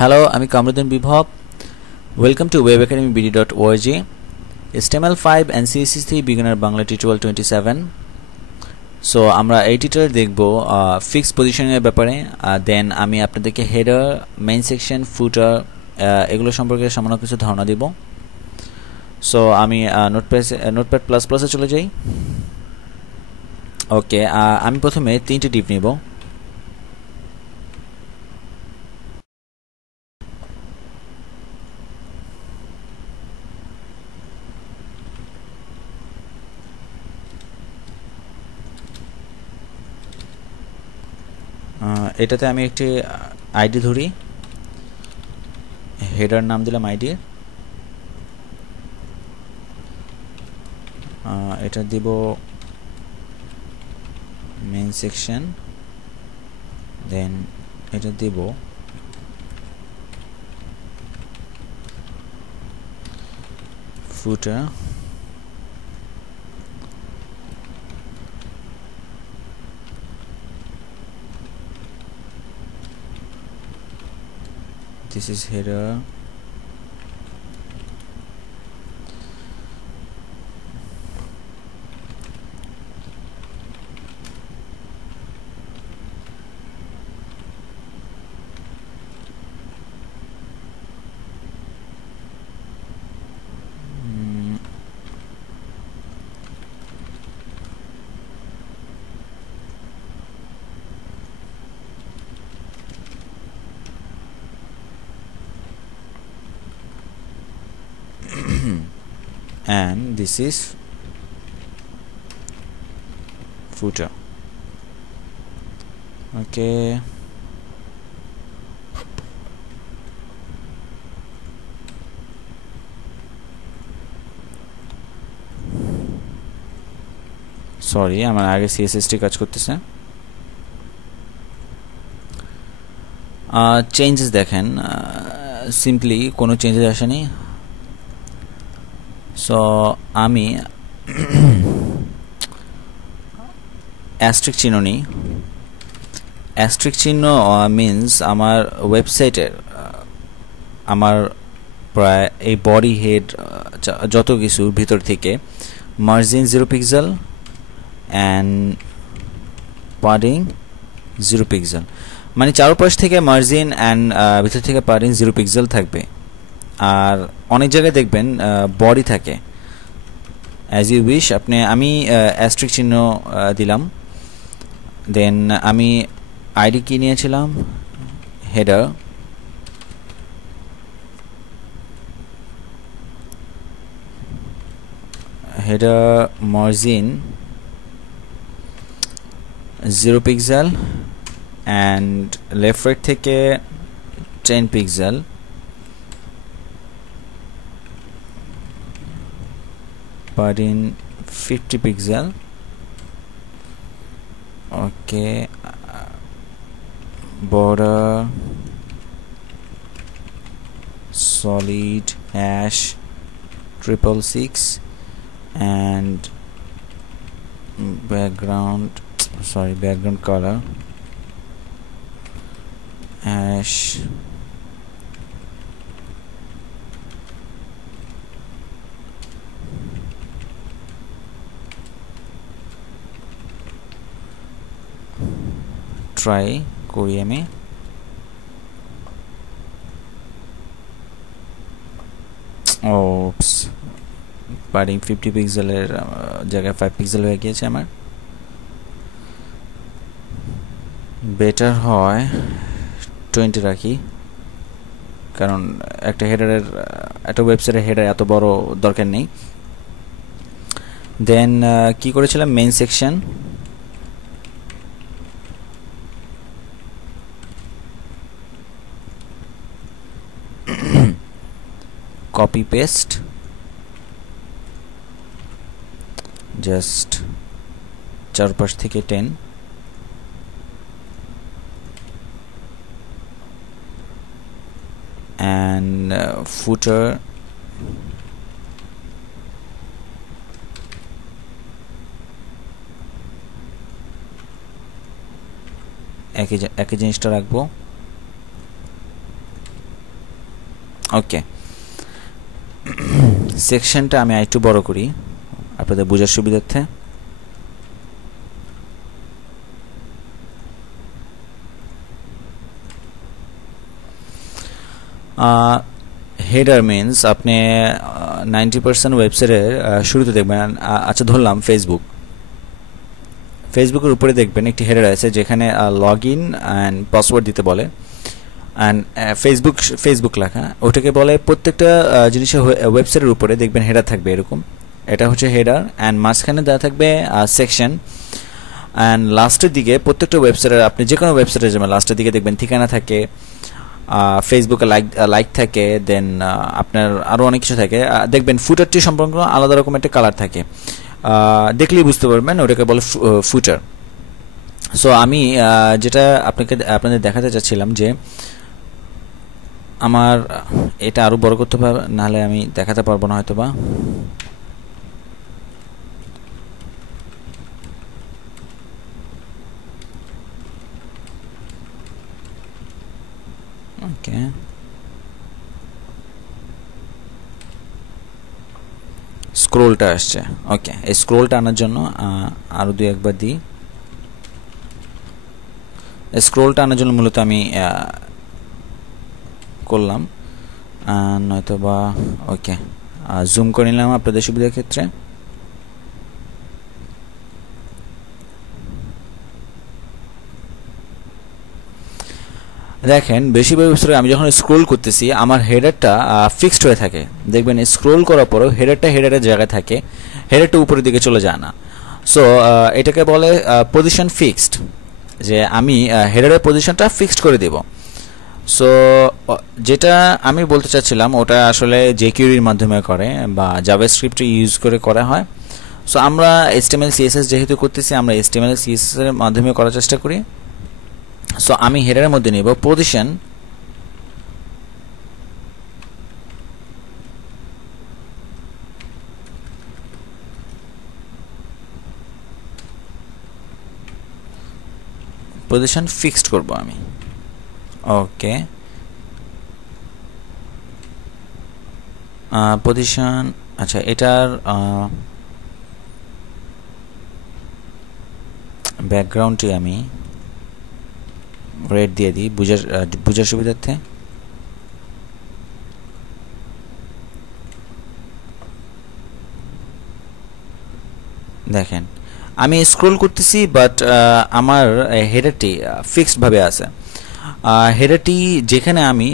Hello, আমি কামরুদ্দিন বিভব। Welcome to webacademybd.org, HTML5 and CSS3 beginner Bangla tutorial 27। So আমরা এই টিউটোরিয়ালে দেখব ফিক্সড পজিশনের ব্যাপারে। দেন আমি আপনাদেরকে হেডার, মেইন সেকশন, ফুটার এগুলো সম্পর্কে সামান্য কিছু ধারণা দিব। সো আমি নোটপ্যাড প্লাস প্লাসে চলে যাই। ওকে, আমি প্রথমে 3টে টিপ নিব। এটাতে আমি একটি আইডি ধরি, হেডার নাম দিলাম আইডি। এটা দিব মেইন সেকশন, দেন এটা দিব ফুটার, this is header, and this is footer. Okay, sorry, আমার আগে সিএসএসটি কাজ করতেছে। চেঞ্জেস দেখেন, সিম্পলি কোনো চেঞ্জেস আসেনি। সো আমি অ্যাস্ট্রিক চিহ্ন নিই। অ্যাস্ট্রিক চিহ্ন মিনস আমার ওয়েবসাইটের আমার প্রায় এই বডি হেড যত কিছুর ভিতর থেকে মার্জিন 0 পিক্সেল অ্যান্ড পাডিং 0 পিক্সেল, মানে চারপাশ থেকে মার্জিন অ্যান্ড ভিতর থেকে পাডিং 0 পিক্সেল থাকবে। আর অনেক জায়গায় দেখবেন বডি থাকে অ্যাজ ইউ উইশ। আমি অ্যাস্ট্রিক চিহ্ন দিলাম। দেন আমি আইডি কি নিয়েছিলাম, header, margin 0 pixel and left right থেকে 10 pixel, padding 50 pixel. Okay, border solid hash 666 and background color hash try করি আমি। ওপস, পাডিং 50 পিক্সেলের জায়গায় 5 পিক্সেল হয়ে গিয়েছে আমার। বেটার হয় 20 রাখি, কারণ একটা হেডারের, একটা ওয়েবসাইটের হেডার এত বড় দরকার নেই। দেন কি করেছিলাম, main section, copy paste, just চারপাশ থেকে 10, and footer একই জিনিসটা রাখবো। ওকে, সেকশনটা আমি একটু বড় করি আপনাদের বোঝার সুবিধার্থে। হেডার মিনস আপনি 90% ওয়েবসাইটের শুরুতে দেখবেন, আচ্ছা ধরলাম ফেসবুকের উপরে দেখবেন একটি হেডার আছে যেখানে লগ ইন অ্যান্ড পাসওয়ার্ড দিতে বলে, অ্যান্ড ফেসবুক লেখা, ওটাকে বলে প্রত্যেকটা জিনিসের ওয়েবসাইটের উপরে দেখবেন হেডার থাকবে এরকম, এটা হচ্ছে হেডার, অ্যান্ড মাঝখানে দেওয়া থাকবে সেকশন, অ্যান্ড লাস্টের দিকে প্রত্যেকটা ওয়েবসাইটের, আপনি যে কোনো ওয়েবসাইটে যাবেন লাস্টের দিকে দেখবেন ঠিকানা থাকে, ফেসবুকে লাইক থাকে, দেন আপনার আরও অনেক কিছু থাকে, দেখবেন ফুটারটি সম্পর্ক আলাদা রকম একটা কালার থাকে, দেখলেই বুঝতে পারবেন ওটাকে বলে ফুটার। সো আমি যেটা আপনাদের দেখাতে চাচ্ছিলাম যে আমার এটা আরও বড় করতে হবে, নাহলে আমি দেখাতে পারবো না হয়তো বা। ওকে, স্ক্রোলটা আসছে। ওকে, এই স্ক্রোলটা আনার জন্য আরও দুই একবার দিই। স্ক্রোলটা আনার জন্য মূলত আমি করলাম নয়তো বা। ওকে, জুম করে নিলাম আপনাদের সুবিধার ক্ষেত্রে। দেখেন বেশিরভাগ ওয়েবসাইটে আমি যখন স্ক্রোল করতেছি আমার হেডারটা ফিক্সড হয়ে থাকে, দেখবেন স্ক্রোল করার পরেও হেডারের জায়গায় থাকে, হেডারটা উপরের দিকে চলে যায় না। সো এটাকে বলে পজিশন ফিক্সড, যে আমি হেডারের পজিশনটা ফিক্সড করে দেব। সো যেটা আমি বলতে চাচ্ছিলাম ওটা আসলে jQuery-র মাধ্যমে করে বা জাভাস্ক্রিপ্ট ইউজ করে করা হয়। সো আমরা HTML CSS যেহেতু করতেছি, আমরা HTML CSS এর মাধ্যমে করার চেষ্টা করি। সো আমি হেডারের মধ্যে নেব পজিশন, ফিক্সড করব আমি। ওকে, পজিশন, আচ্ছা এটার ব্যাকগ্রাউন্ডটি আমি রেড দিয়ে দিই বুঝার সুবিধার্থে। দেখেন আমি স্ক্রোল করতেছি বাট আমার হেডারটি ফিক্সডভাবে আছে। হেডারটি যেখানে আমি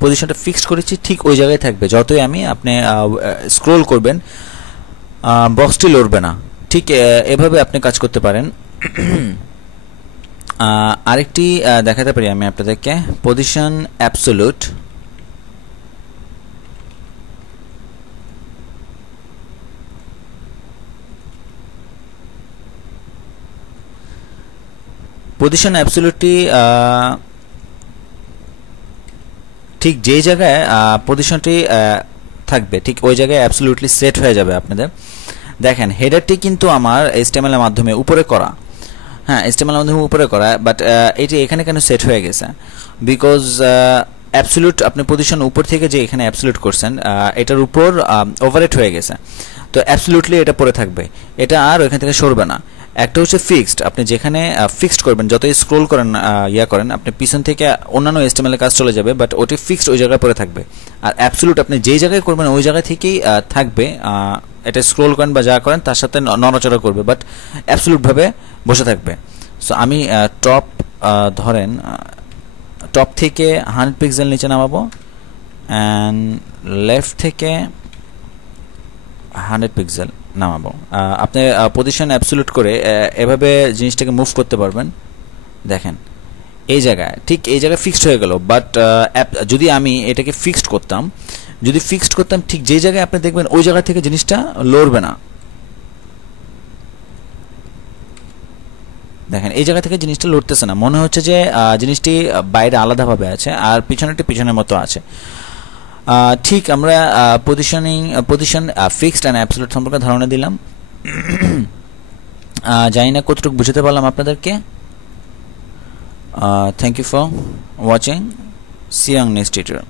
পজিশনটা ফিক্সড করেছি ঠিক ওই জায়গায় থাকবে, যতই আপনি স্ক্রোল করবেন বক্সটি লড়বে না। ঠিক এভাবে আপনি কাজ করতে পারেন। আরেকটি দেখাতে পারি আমি আপনাদেরকে, পজিশন অ্যাবসোলুট। পজিশন অ্যাবসোলুটটি ঠিক যে জায়গায় পজিশনটি থাকবে ঠিক ওই জায়গায় অ্যাবসোলুটলি সেট হয়ে যাবে আপনাদের। দেখেন হেডারটি কিন্তু আমার HTML এর মাধ্যমে উপরে করা, হ্যাঁ HTML এর মাধ্যমে উপরে করা, বাট এটি এখানে কেন সেট হয়ে গেছে? বিকজ অ্যাবসোলুট আপনি পজিশন উপর থেকে যে এখানে অ্যাবসোলুট করছেন এটার উপর ওভাররেট হয়ে গেছে, তো অ্যাবসোলুটলি এটা পরে থাকবে, এটা আর ওইখান থেকে সরবে না। একটা হচ্ছে ফিক্সড, আপনি যেখানে ফিক্সড করবেন যতই স্ক্রোল করেন করেন আপনি পিছন থেকে অন্যান্য HTML এর কাজ চলে যাবে, বাট ওটি ফিক্সড ওই জায়গায় পরে থাকবে। আর অ্যাবসোলুট আপনি যেই জায়গায় করবেন ওই জায়গা থেকেই থাকবে, এটা স্ক্রোল করেন বা যা করেন তার সাথে নড়াচড়া করবে, বাট অ্যাবসোলুটভাবে বসে থাকবে। সো আমি টপ ধরেন টপ থেকে 100 পিক্সেল নিচে নামাবো, অ্যান্ড লেফট থেকে 100 পিক্সেল নামাবো। আপনি পজিশন অ্যাবসোলুট করে এভাবে জিনিসটাকে মুভ করতে পারবেন। দেখেন এই জায়গায় ঠিক এই জায়গায় ফিক্সড হয়ে গেল, বাট যদি আমি এটাকে ফিক্সড করতাম ঠিক যে জায়গায় আপনি দেখবেন ওই জায়গা থেকে জিনিসটা লড়বে না। দেখেন এই জায়গা থেকে জিনিসটা লড়তেছে না, মনে হচ্ছে যে জিনিসটি বাইরে আলাদাভাবে আছে আর পিছনেরটি পিছনের মতো আছে। ঠিক আমরা পজিশন ফিক্সড অ্যান্ড অ্যাবসোলিউট সম্পর্কে ধারণা দিলাম। জানি না কতটুকু বুঝতে পারলাম আপনাদেরকে। Thank you for watching, see you on next tutorial.